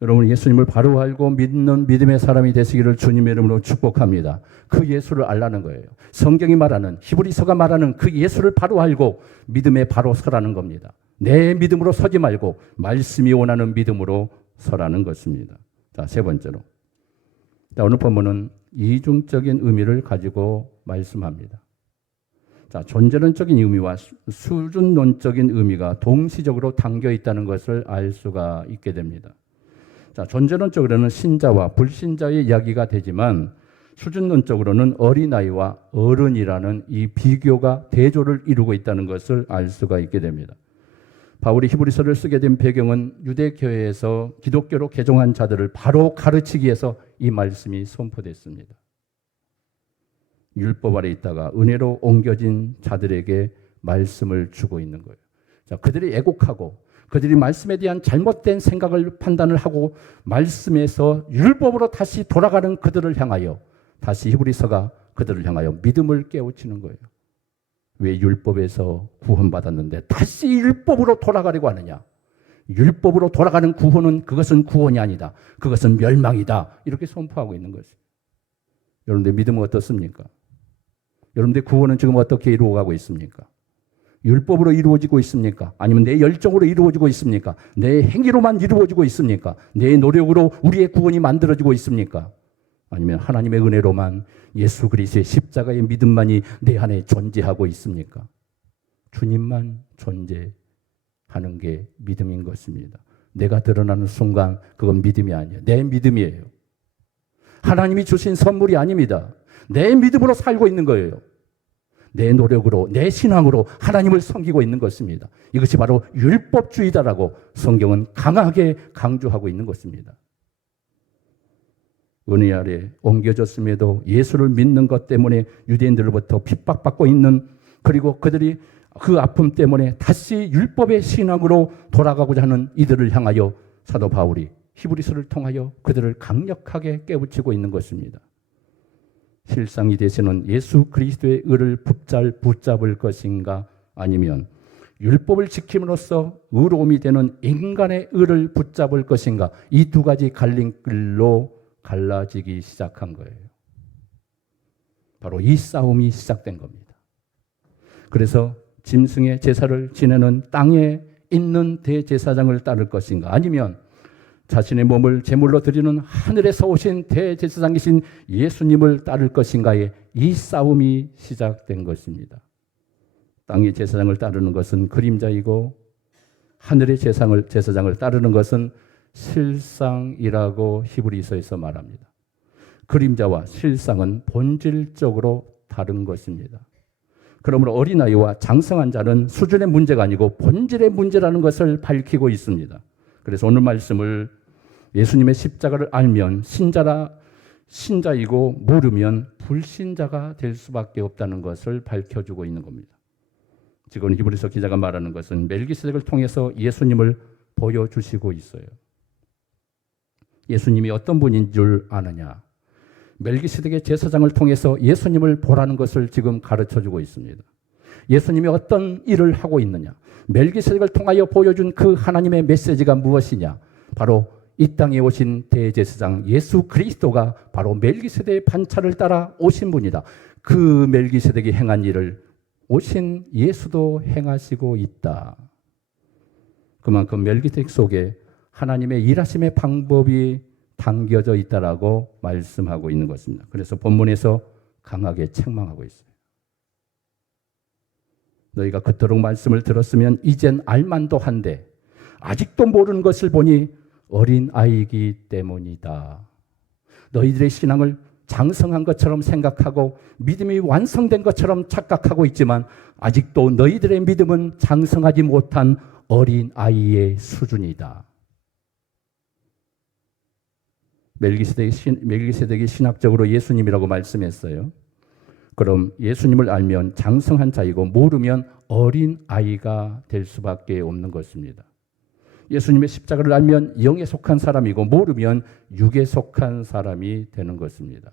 여러분, 예수님을 바로 알고 믿는 믿음의 사람이 되시기를 주님의 이름으로 축복합니다. 그 예수를 알라는 거예요. 성경이 말하는, 히브리서가 말하는 그 예수를 바로 알고 믿음에 바로 서라는 겁니다. 내 믿음으로 서지 말고 말씀이 원하는 믿음으로 서라는 것입니다. 자, 세 번째로. 자, 오늘 본문은 이중적인 의미를 가지고 말씀합니다. 자, 존재론적인 의미와 수준론적인 의미가 동시적으로 담겨 있다는 것을 알 수가 있게 됩니다. 자, 존재론적으로는 신자와 불신자의 이야기가 되지만 수준론적으로는 어린아이와 어른이라는 이 비교가 대조를 이루고 있다는 것을 알 수가 있게 됩니다. 바울이 히브리서를 쓰게 된 배경은 유대교회에서 기독교로 개종한 자들을 바로 가르치기 위해서 이 말씀이 선포됐습니다. 율법 아래 있다가 은혜로 옮겨진 자들에게 말씀을 주고 있는 거예요. 자, 그들이 애곡하고 그들이 말씀에 대한 잘못된 생각을 판단을 하고 말씀에서 율법으로 다시 돌아가는 그들을 향하여 다시 히브리서가 그들을 향하여 믿음을 깨우치는 거예요. 왜 율법에서 구원받았는데 다시 율법으로 돌아가려고 하느냐? 율법으로 돌아가는 구원은 그것은 구원이 아니다. 그것은 멸망이다. 이렇게 선포하고 있는 것이에요. 여러분들 믿음은 어떻습니까? 여러분들 구원은 지금 어떻게 이루어가고 있습니까? 율법으로 이루어지고 있습니까? 아니면 내 열정으로 이루어지고 있습니까? 내 행위로만 이루어지고 있습니까? 내 노력으로 우리의 구원이 만들어지고 있습니까? 아니면 하나님의 은혜로만 예수 그리스도의 십자가의 믿음만이 내 안에 존재하고 있습니까? 주님만 존재하는 게 믿음인 것입니다. 내가 드러나는 순간 그건 믿음이 아니에요. 내 믿음이에요. 하나님이 주신 선물이 아닙니다. 내 믿음으로 살고 있는 거예요. 내 노력으로, 내 신앙으로 하나님을 섬기고 있는 것입니다. 이것이 바로 율법주의다라고 성경은 강하게 강조하고 있는 것입니다. 은혜 아래 옮겨졌음에도 예수를 믿는 것 때문에 유대인들로부터 핍박받고 있는, 그리고 그들이 그 아픔 때문에 다시 율법의 신앙으로 돌아가고자 하는 이들을 향하여 사도 바울이 히브리서를 통하여 그들을 강력하게 깨우치고 있는 것입니다. 실상이 되시는 예수 그리스도의 의를 붙잡을 것인가, 아니면 율법을 지킴으로써 의로움이 되는 인간의 의를 붙잡을 것인가, 이 두 가지 갈림길로 갈라지기 시작한 거예요. 바로 이 싸움이 시작된 겁니다. 그래서 짐승의 제사를 지내는 땅에 있는 대제사장을 따를 것인가, 아니면 자신의 몸을 제물로 드리는 하늘에서 오신 대제사장이신 예수님을 따를 것인가에 이 싸움이 시작된 것입니다. 땅의 제사장을 따르는 것은 그림자이고 하늘의 제사장을 따르는 것은 실상이라고 히브리서에서 말합니다. 그림자와 실상은 본질적으로 다른 것입니다. 그러므로 어린아이와 장성한 자는 수준의 문제가 아니고 본질의 문제라는 것을 밝히고 있습니다. 그래서 오늘 말씀을 예수님의 십자가를 알면 신자이고 모르면 불신자가 될 수밖에 없다는 것을 밝혀주고 있는 겁니다. 지금 히브리서 기자가 말하는 것은 멜기세덱을 통해서 예수님을 보여주시고 있어요. 예수님이 어떤 분인 줄 아느냐? 멜기세덱의 제사장을 통해서 예수님을 보라는 것을 지금 가르쳐주고 있습니다. 예수님이 어떤 일을 하고 있느냐? 멜기세덱을 통하여 보여준 그 하나님의 메시지가 무엇이냐? 바로 이 땅에 오신 대제사장 예수 그리스도가 바로 멜기세덱의 반차를 따라 오신 분이다. 그 멜기세덱이 행한 일을 오신 예수도 행하시고 있다. 그만큼 멜기세덱 속에 하나님의 일하심의 방법이 당겨져 있다라고 말씀하고 있는 것입니다. 그래서 본문에서 강하게 책망하고 있어요. 너희가 그토록 말씀을 들었으면 이젠 알만도 한데 아직도 모르는 것을 보니 어린 아이이기 때문이다. 너희들의 신앙을 장성한 것처럼 생각하고 믿음이 완성된 것처럼 착각하고 있지만 아직도 너희들의 믿음은 장성하지 못한 어린 아이의 수준이다. 멜기세덱이 신학적으로 예수님이라고 말씀했어요. 그럼 예수님을 알면 장성한 자이고 모르면 어린 아이가 될 수밖에 없는 것입니다. 예수님의 십자가를 알면 영에 속한 사람이고 모르면 육에 속한 사람이 되는 것입니다.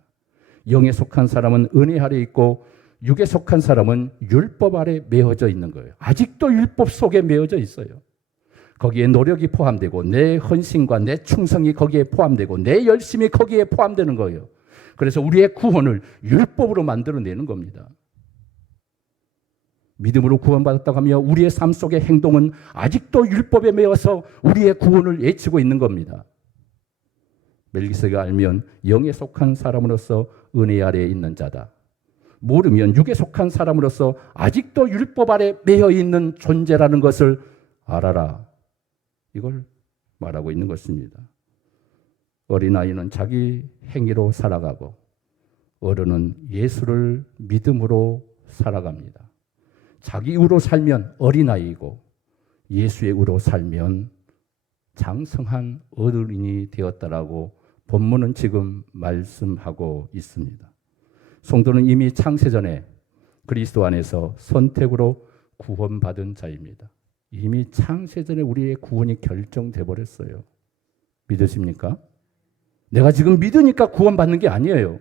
영에 속한 사람은 은혜 아래 있고 육에 속한 사람은 율법 아래 메어져 있는 거예요. 아직도 율법 속에 메어져 있어요. 거기에 노력이 포함되고 내 헌신과 내 충성이 거기에 포함되고 내 열심이 거기에 포함되는 거예요. 그래서 우리의 구원을 율법으로 만들어내는 겁니다. 믿음으로 구원받았다고 하며 우리의 삶 속의 행동은 아직도 율법에 매어서 우리의 구원을 외치고 있는 겁니다. 멜기세가 알면 영에 속한 사람으로서 은혜 아래에 있는 자다. 모르면 육에 속한 사람으로서 아직도 율법 아래 매여 있는 존재라는 것을 알아라. 이걸 말하고 있는 것입니다. 어린아이는 자기 행위로 살아가고 어른은 예수를 믿음으로 살아갑니다. 자기 의로 살면 어린아이이고 예수의 의로 살면 장성한 어른이 되었다라고 본문은 지금 말씀하고 있습니다. 성도는 이미 창세전에 그리스도 안에서 선택으로 구원받은 자입니다. 이미 창세전에 우리의 구원이 결정돼 버렸어요. 믿으십니까? 내가 지금 믿으니까 구원받는 게 아니에요.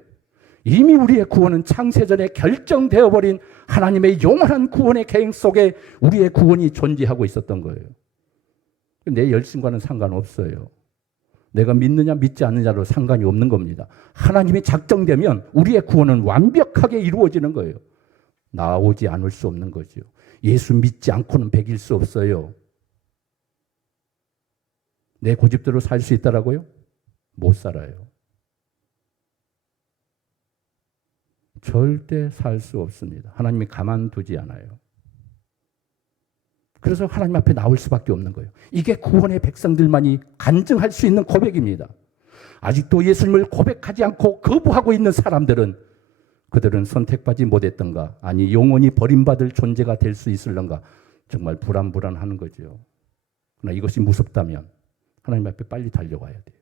이미 우리의 구원은 창세전에 결정되어 버린 하나님의 영원한 구원의 계획 속에 우리의 구원이 존재하고 있었던 거예요. 내 열심과는 상관없어요. 내가 믿느냐 믿지 않느냐로 상관이 없는 겁니다. 하나님이 작정되면 우리의 구원은 완벽하게 이루어지는 거예요. 나오지 않을 수 없는 거죠. 예수 믿지 않고는 백일 수 없어요. 내 고집대로 살 수 있다라고요? 못 살아요. 절대 살 수 없습니다. 하나님이 가만두지 않아요. 그래서 하나님 앞에 나올 수밖에 없는 거예요. 이게 구원의 백성들만이 간증할 수 있는 고백입니다. 아직도 예수님을 고백하지 않고 거부하고 있는 사람들은 그들은 선택받지 못했던가, 아니 영원히 버림받을 존재가 될 수 있을런가, 정말 불안불안하는 거죠. 그러나 이것이 무섭다면 하나님 앞에 빨리 달려와야 돼요.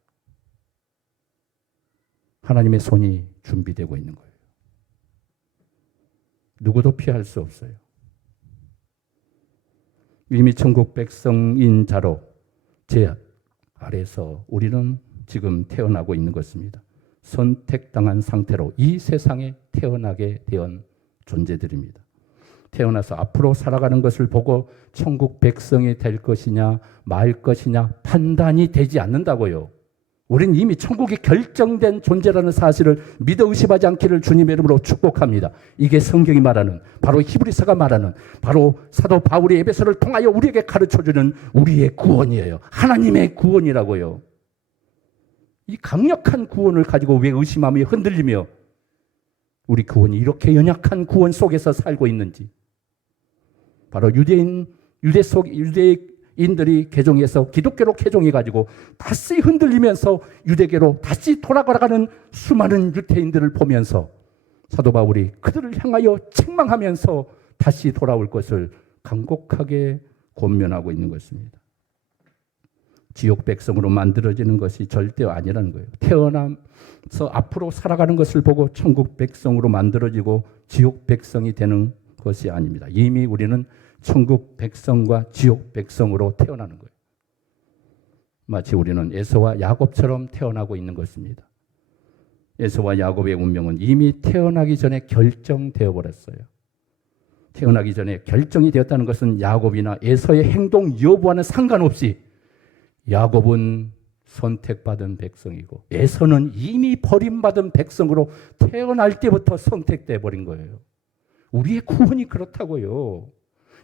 하나님의 손이 준비되고 있는 거예요. 누구도 피할 수 없어요. 이미 천국 백성인 자로 제 아래서 우리는 지금 태어나고 있는 것입니다. 선택당한 상태로 이 세상에 태어나게 된 존재들입니다. 태어나서 앞으로 살아가는 것을 보고 천국 백성이 될 것이냐 말 것이냐 판단이 되지 않는다고요. 우리는 이미 천국이 결정된 존재라는 사실을 믿어 의심하지 않기를 주님의 이름으로 축복합니다. 이게 성경이 말하는, 바로 히브리서가 말하는, 바로 사도 바울의 에베소를 통하여 우리에게 가르쳐주는 우리의 구원이에요. 하나님의 구원이라고요. 이 강력한 구원을 가지고 왜 의심하며 흔들리며 우리 구원이 이렇게 연약한 구원 속에서 살고 있는지, 바로 유대인들이 개종해서 기독교로 개종해가지고 다시 흔들리면서 유대교로 다시 돌아가는 수많은 유대인들을 보면서 사도 바울이 그들을 향하여 책망하면서 다시 돌아올 것을 간곡하게 권면하고 있는 것입니다. 지옥 백성으로 만들어지는 것이 절대 아니라는 거예요. 태어나서 앞으로 살아가는 것을 보고 천국 백성으로 만들어지고 지옥 백성이 되는 것이 아닙니다. 이미 우리는 천국 백성과 지옥 백성으로 태어나는 거예요. 마치 우리는 에서와 야곱처럼 태어나고 있는 것입니다. 에서와 야곱의 운명은 이미 태어나기 전에 결정되어 버렸어요. 태어나기 전에 결정이 되었다는 것은 야곱이나 에서의 행동 여부와는 상관없이 야곱은 선택받은 백성이고 에서는 이미 버림받은 백성으로 태어날 때부터 선택돼 버린 거예요. 우리의 구원이 그렇다고요.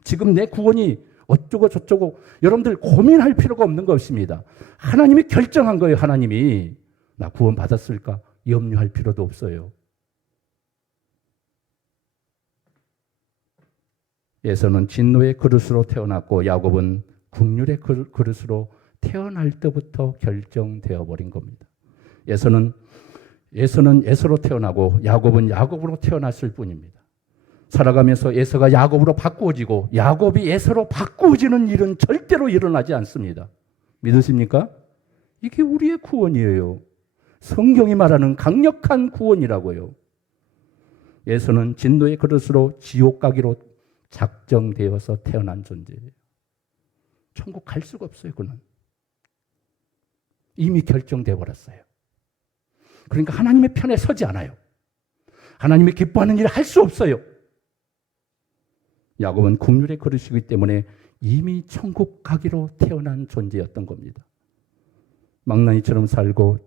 지금 내 구원이 어쩌고 저쩌고 여러분들 고민할 필요가 없는 것입니다. 하나님이 결정한 거예요. 하나님이 나 구원 받았을까? 염려할 필요도 없어요. 에서는 진노의 그릇으로 태어났고 야곱은 국률의 그릇으로 태어날 때부터 결정되어 버린 겁니다. 에서는 에서로 태어나고 야곱은 야곱으로 태어났을 뿐입니다. 살아가면서 에서가 야곱으로 바꾸어지고 야곱이 에서로 바꾸어지는 일은 절대로 일어나지 않습니다. 믿으십니까? 이게 우리의 구원이에요. 성경이 말하는 강력한 구원이라고요. 에서는 진노의 그릇으로 지옥 가기로 작정되어서 태어난 존재예요. 천국 갈 수가 없어요. 그는 이미 결정돼 버렸어요. 그러니까 하나님의 편에 서지 않아요. 하나님이 기뻐하는 일을 할 수 없어요. 야곱은 국률의 그릇이기 때문에 이미 천국 가기로 태어난 존재였던 겁니다. 망나니처럼 살고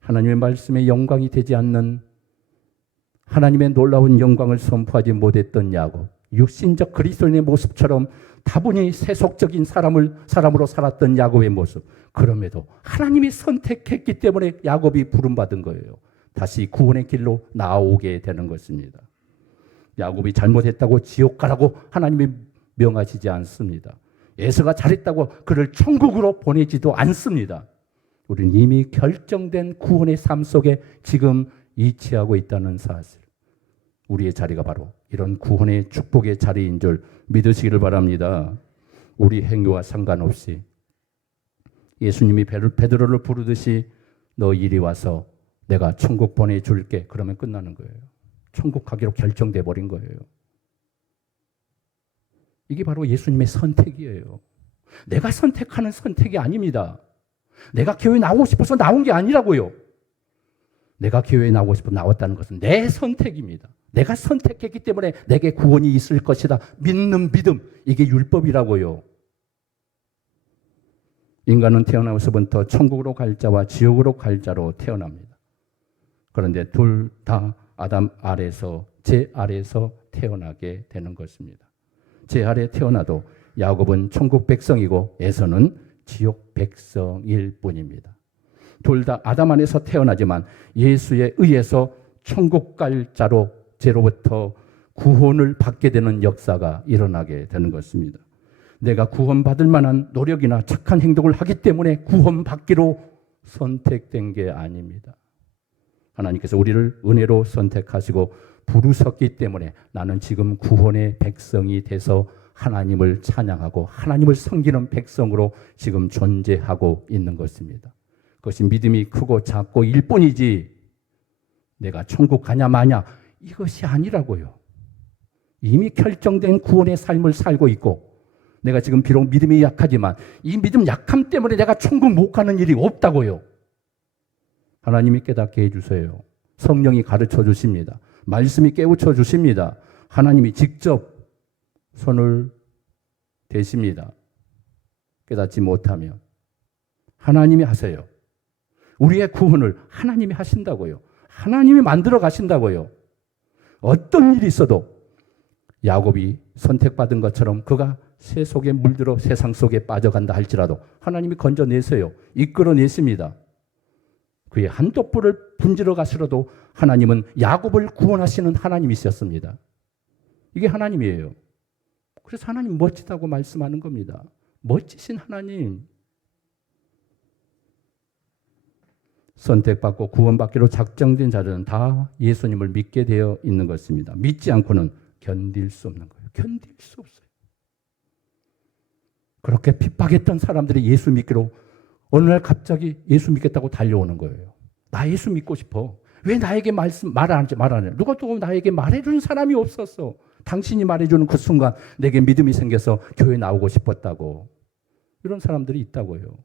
하나님의 말씀에 영광이 되지 않는 하나님의 놀라운 영광을 선포하지 못했던 야곱, 육신적 그리스도인의 모습처럼 다분히 세속적인 사람으로 살았던 야곱의 모습, 그럼에도 하나님이 선택했기 때문에 야곱이 부름받은 거예요. 다시 구원의 길로 나오게 되는 것입니다. 야곱이 잘못했다고 지옥 가라고 하나님이 명하시지 않습니다. 에서가 잘했다고 그를 천국으로 보내지도 않습니다. 우리는 이미 결정된 구원의 삶 속에 지금 이치하고 있다는 사실. 우리의 자리가 바로 이런 구원의 축복의 자리인 줄 믿으시기를 바랍니다. 우리 행위와 상관없이 예수님이 베드로를 부르듯이 너 이리 와서 내가 천국 보내줄게. 그러면 끝나는 거예요. 천국 가기로 결정돼 버린 거예요. 이게 바로 예수님의 선택이에요. 내가 선택하는 선택이 아닙니다. 내가 교회 나오고 싶어서 나온 게 아니라고요. 내가 교회에 나오고 싶어서 나왔다는 것은 내 선택입니다. 내가 선택했기 때문에 내게 구원이 있을 것이다. 믿는 믿음, 이게 율법이라고요. 인간은 태어나서부터 천국으로 갈 자와 지옥으로 갈 자로 태어납니다. 그런데 둘 다 아담 아래에서, 제 아래에서 태어나게 되는 것입니다. 제 아래 태어나도 야곱은 천국 백성이고 에서는 지옥 백성일 뿐입니다. 둘 다 아담 안에서 태어나지만 예수에 의해서 천국 갈 자로 제로부터 구원을 받게 되는 역사가 일어나게 되는 것입니다. 내가 구원받을 만한 노력이나 착한 행동을 하기 때문에 구원받기로 선택된 게 아닙니다. 하나님께서 우리를 은혜로 선택하시고 부르셨기 때문에 나는 지금 구원의 백성이 돼서 하나님을 찬양하고 하나님을 섬기는 백성으로 지금 존재하고 있는 것입니다. 그것이 믿음이 크고 작고 일 뿐이지 내가 천국 가냐 마냐 이것이 아니라고요. 이미 결정된 구원의 삶을 살고 있고 내가 지금 비록 믿음이 약하지만 이 믿음 약함 때문에 내가 천국 못 가는 일이 없다고요. 하나님이 깨닫게 해주세요. 성령이 가르쳐 주십니다. 말씀이 깨우쳐 주십니다. 하나님이 직접 손을 대십니다. 깨닫지 못하면 하나님이 하세요. 우리의 구원을 하나님이 하신다고요. 하나님이 만들어 가신다고요. 어떤 일이 있어도 야곱이 선택받은 것처럼 그가 새 속에 물들어 세상 속에 빠져간다 할지라도 하나님이 건져내세요. 이끌어내십니다. 그의 한돛불을 분지러 가시러도 하나님은 야곱을 구원하시는 하나님이셨습니다. 이게 하나님이에요. 그래서 하나님 멋지다고 말씀하는 겁니다. 멋지신 하나님. 선택받고 구원받기로 작정된 자들은 다 예수님을 믿게 되어 있는 것입니다. 믿지 않고는 견딜 수 없는 거예요. 견딜 수 없어요. 그렇게 핍박했던 사람들이 예수 믿기로 어느 날 갑자기 예수 믿겠다고 달려오는 거예요. 나 예수 믿고 싶어. 왜 나에게 말 안 해? 누가 또 나에게 말해주는 사람이 없었어. 당신이 말해주는 그 순간 내게 믿음이 생겨서 교회 나오고 싶었다고. 이런 사람들이 있다고요.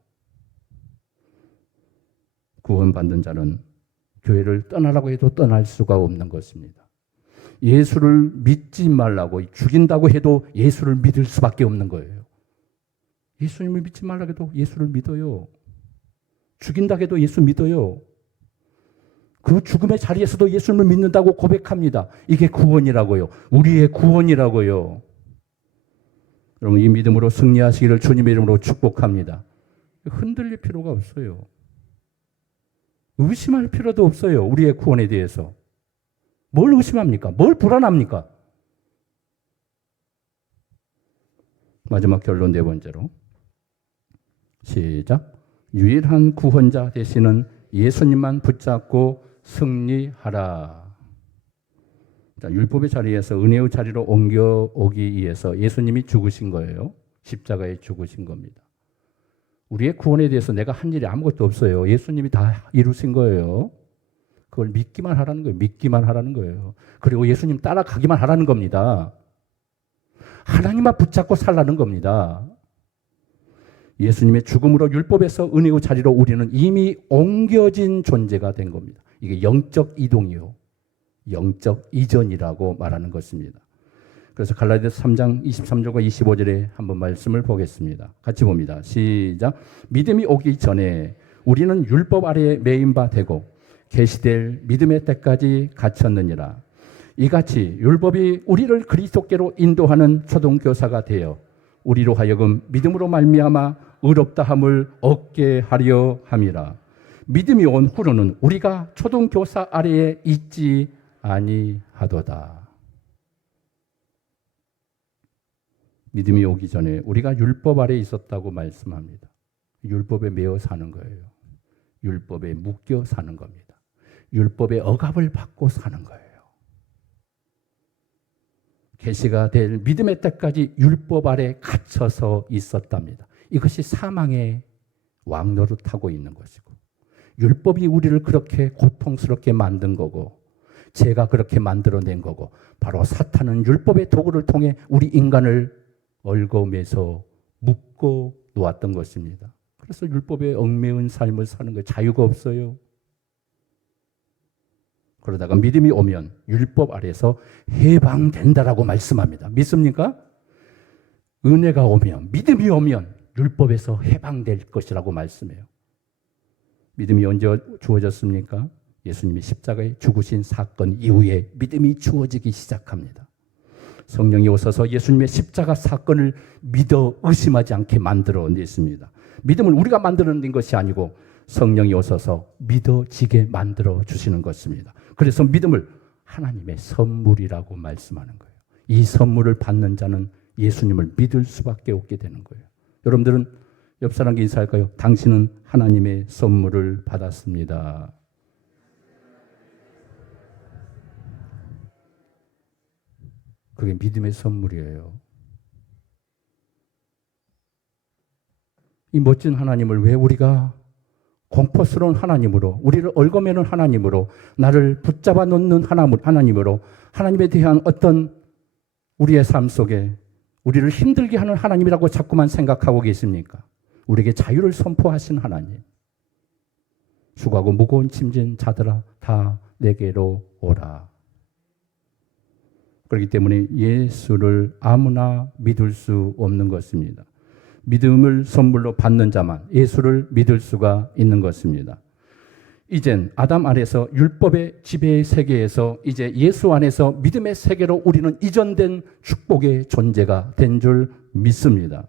구원받는 자는 교회를 떠나라고 해도 떠날 수가 없는 것입니다. 예수를 믿지 말라고 죽인다고 해도 예수를 믿을 수밖에 없는 거예요. 예수님을 믿지 말라고 해도 예수를 믿어요. 죽인다고 해도 예수 믿어요. 그 죽음의 자리에서도 예수님을 믿는다고 고백합니다. 이게 구원이라고요. 우리의 구원이라고요. 여러분 이 믿음으로 승리하시기를 주님의 이름으로 축복합니다. 흔들릴 필요가 없어요. 의심할 필요도 없어요. 우리의 구원에 대해서. 뭘 의심합니까? 뭘 불안합니까? 마지막 결론 네 번째로. 시작. 유일한 구원자 되시는 예수님만 붙잡고 승리하라. 자, 율법의 자리에서 은혜의 자리로 옮겨오기 위해서 예수님이 죽으신 거예요. 십자가에 죽으신 겁니다. 우리의 구원에 대해서 내가 한 일이 아무것도 없어요. 예수님이 다 이루신 거예요. 그걸 믿기만 하라는 거예요. 믿기만 하라는 거예요. 그리고 예수님 따라가기만 하라는 겁니다. 하나님만 붙잡고 살라는 겁니다. 예수님의 죽음으로 율법에서 은혜의 자리로 우리는 이미 옮겨진 존재가 된 겁니다. 이게 영적 이동이요. 영적 이전이라고 말하는 것입니다. 그래서 갈라디아서 3장 23절과 25절에 한번 말씀을 보겠습니다. 같이 봅니다. 시작. 믿음이 오기 전에 우리는 율법 아래에 매인 바 되고 계시될 믿음의 때까지 갇혔느니라. 이같이 율법이 우리를 그리스도께로 인도하는 초등교사가 되어 우리로 하여금 믿음으로 말미암아 의롭다함을 얻게 하려 함이라. 믿음이 온 후로는 우리가 초등교사 아래에 있지 아니하도다. 믿음이 오기 전에 우리가 율법 아래에 있었다고 말씀합니다. 율법에 매어 사는 거예요. 율법에 묶여 사는 겁니다. 율법의 억압을 받고 사는 거예요. 계시가 될 믿음의 때까지 율법 아래 갇혀서 있었답니다. 이것이 사망의 왕노릇하고 있는 것이고, 율법이 우리를 그렇게 고통스럽게 만든 거고, 죄가 그렇게 만들어낸 거고, 바로 사탄은 율법의 도구를 통해 우리 인간을 얽어매서 묶어 놓았던 것입니다. 그래서 율법에 얽매인 삶을 사는 거예요. 자유가 없어요. 그러다가 믿음이 오면 율법 아래에서 해방된다라고 말씀합니다. 믿습니까? 은혜가 오면, 믿음이 오면 율법에서 해방될 것이라고 말씀해요. 믿음이 언제 주어졌습니까? 예수님이 십자가에 죽으신 사건 이후에 믿음이 주어지기 시작합니다. 성령이 오셔서 예수님의 십자가 사건을 믿어 의심하지 않게 만들어냈습니다. 믿음은 우리가 만들어낸 것이 아니고 성령이 오셔서 믿어지게 만들어 주시는 것입니다. 그래서 믿음을 하나님의 선물이라고 말씀하는 거예요. 이 선물을 받는 자는 예수님을 믿을 수밖에 없게 되는 거예요. 여러분들은 옆 사람께 인사할까요? 당신은 하나님의 선물을 받았습니다. 그게 믿음의 선물이에요. 이 멋진 하나님을 왜 우리가 공포스러운 하나님으로, 우리를 얽어매는 하나님으로, 나를 붙잡아 놓는 하나님으로, 하나님에 대한 어떤 우리의 삶 속에 우리를 힘들게 하는 하나님이라고 자꾸만 생각하고 계십니까? 우리에게 자유를 선포하신 하나님. 수고하고 무거운 짐진 자들아 다 내게로 오라. 그렇기 때문에 예수를 아무나 믿을 수 없는 것입니다. 믿음을 선물로 받는 자만 예수를 믿을 수가 있는 것입니다. 이젠 아담 아래서 율법의 지배의 세계에서 이제 예수 안에서 믿음의 세계로 우리는 이전된 축복의 존재가 된 줄 믿습니다.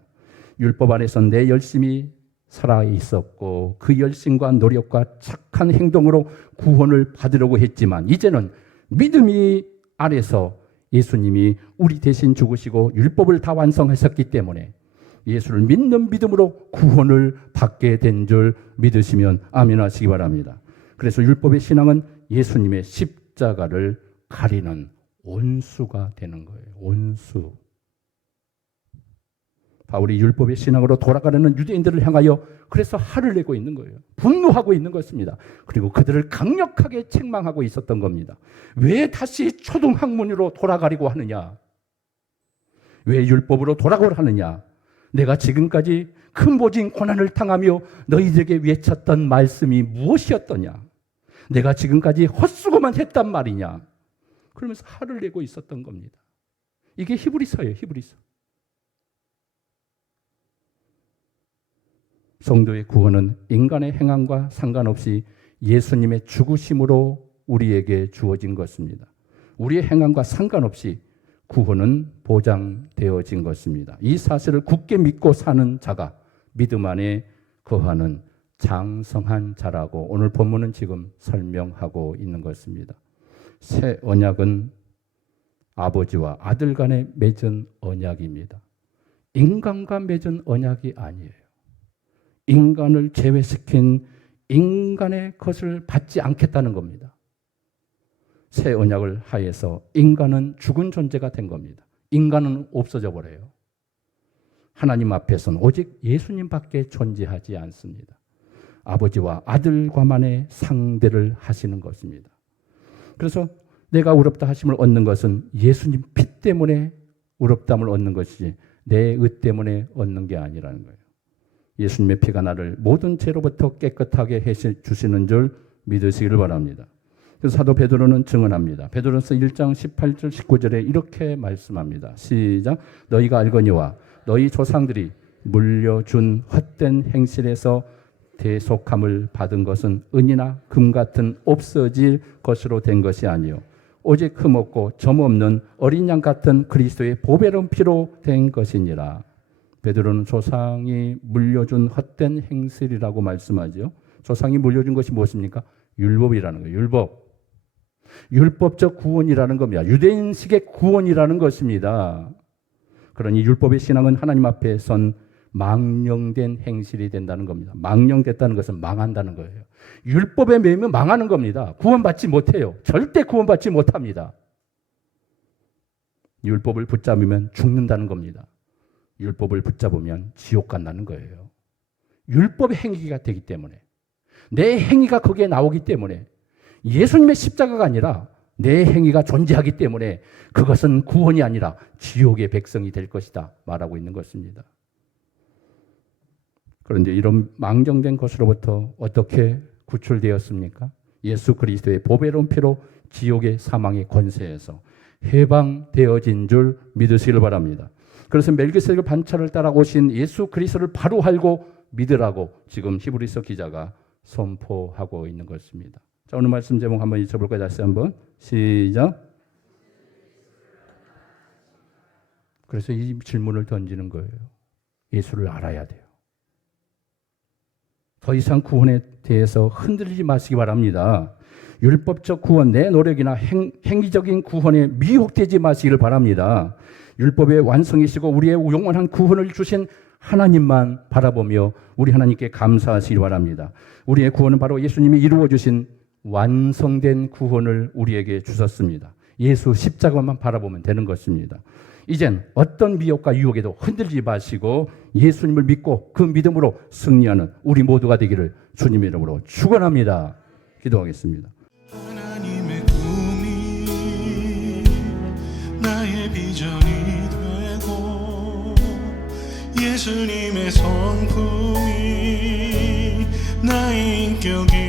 율법 안에서 내 열심이 살아 있었고 그 열심과 노력과 착한 행동으로 구원을 받으려고 했지만 이제는 믿음이 아래서 예수님이 우리 대신 죽으시고 율법을 다 완성하셨기 때문에 예수를 믿는 믿음으로 구원을 받게 된 줄 믿으시면 아멘 하시기 바랍니다. 그래서 율법의 신앙은 예수님의 십자가를 가리는 온수가 되는 거예요. 온수. 바울이 율법의 신앙으로 돌아가려는 유대인들을 향하여 그래서 화를 내고 있는 거예요. 분노하고 있는 것입니다. 그리고 그들을 강력하게 책망하고 있었던 겁니다. 왜 다시 초등학문으로 돌아가려고 하느냐? 왜 율법으로 돌아가려 하느냐? 내가 지금까지 큰 보진 고난을 당하며 너희들에게 외쳤던 말씀이 무엇이었더냐? 내가 지금까지 헛수고만 했단 말이냐? 그러면서 화를 내고 있었던 겁니다. 이게 히브리서예요. 히브리서. 성도의 구원은 인간의 행함과 상관없이 예수님의 죽으심으로 우리에게 주어진 것입니다. 우리의 행함과 상관없이 구원은 보장되어진 것입니다. 이 사실을 굳게 믿고 사는 자가 믿음 안에 거하는 장성한 자라고 오늘 본문은 지금 설명하고 있는 것입니다. 새 언약은 아버지와 아들 간에 맺은 언약입니다. 인간과 맺은 언약이 아니에요. 인간을 제외시킨 인간의 것을 받지 않겠다는 겁니다. 새 언약을 하에서 인간은 죽은 존재가 된 겁니다. 인간은 없어져 버려요. 하나님 앞에서는 오직 예수님밖에 존재하지 않습니다. 아버지와 아들과만의 상대를 하시는 것입니다. 그래서 내가 의롭다 하심을 얻는 것은 예수님 피 때문에 의롭다함을 얻는 것이지 내 의 때문에 얻는 게 아니라는 거예요. 예수님의 피가 나를 모든 죄로부터 깨끗하게 해 주시는 줄 믿으시기를 바랍니다. 그래서 사도 베드로는 증언합니다. 베드로서 1장 18절 19절에 이렇게 말씀합니다. 시작. 너희가 알거니와 너희 조상들이 물려준 헛된 행실에서 대속함을 받은 것은 은이나 금 같은 없어질 것으로 된 것이 아니요 오직 흠없고 점없는 어린 양 같은 그리스도의 보배로운 피로 된 것이니라. 베드로는 조상이 물려준 헛된 행실이라고 말씀하죠. 조상이 물려준 것이 무엇입니까? 율법이라는 거예요. 율법. 율법적 구원이라는 겁니다. 유대인식의 구원이라는 것입니다. 그러니 율법의 신앙은 하나님 앞에 선 망령된 행실이 된다는 겁니다. 망령됐다는 것은 망한다는 거예요. 율법에 매이면 망하는 겁니다. 구원받지 못해요. 절대 구원받지 못합니다. 율법을 붙잡으면 죽는다는 겁니다. 율법을 붙잡으면 지옥 간다는 거예요. 율법의 행위가 되기 때문에 내 행위가 거기에 나오기 때문에 예수님의 십자가가 아니라 내 행위가 존재하기 때문에 그것은 구원이 아니라 지옥의 백성이 될 것이다 말하고 있는 것입니다. 그런데 이런 망정된 것으로부터 어떻게 구출되었습니까? 예수 그리스도의 보배로운 피로 지옥의 사망의 권세에서 해방되어진 줄 믿으시길 바랍니다. 그래서 멜기세덱의 반차를 따라 오신 예수 그리스도를 바로 알고 믿으라고 지금 히브리서 기자가 선포하고 있는 것입니다. 자, 오늘 말씀 제목 한번 읽어볼까요? 다시 한번 시작. 그래서 이 질문을 던지는 거예요. 예수를 알아야 돼요. 더 이상 구원에 대해서 흔들리지 마시기 바랍니다. 율법적 구원, 내 노력이나 행위적인 구원에 미혹되지 마시기를 바랍니다. 율법의 완성이시고 우리의 영원한 구원을 주신 하나님만 바라보며 우리 하나님께 감사하시기 바랍니다. 우리의 구원은 바로 예수님이 이루어 주신 완성된 구원을 우리에게 주셨습니다. 예수 십자가만 바라보면 되는 것입니다. 이젠 어떤 미혹과 유혹에도 흔들리지 마시고 예수님을 믿고 그 믿음으로 승리하는 우리 모두가 되기를 주님의 이름으로 축원합니다. 기도하겠습니다. 하나님의 꿈이 나의 비전이 되고 예수님의 성품이 나의 인격이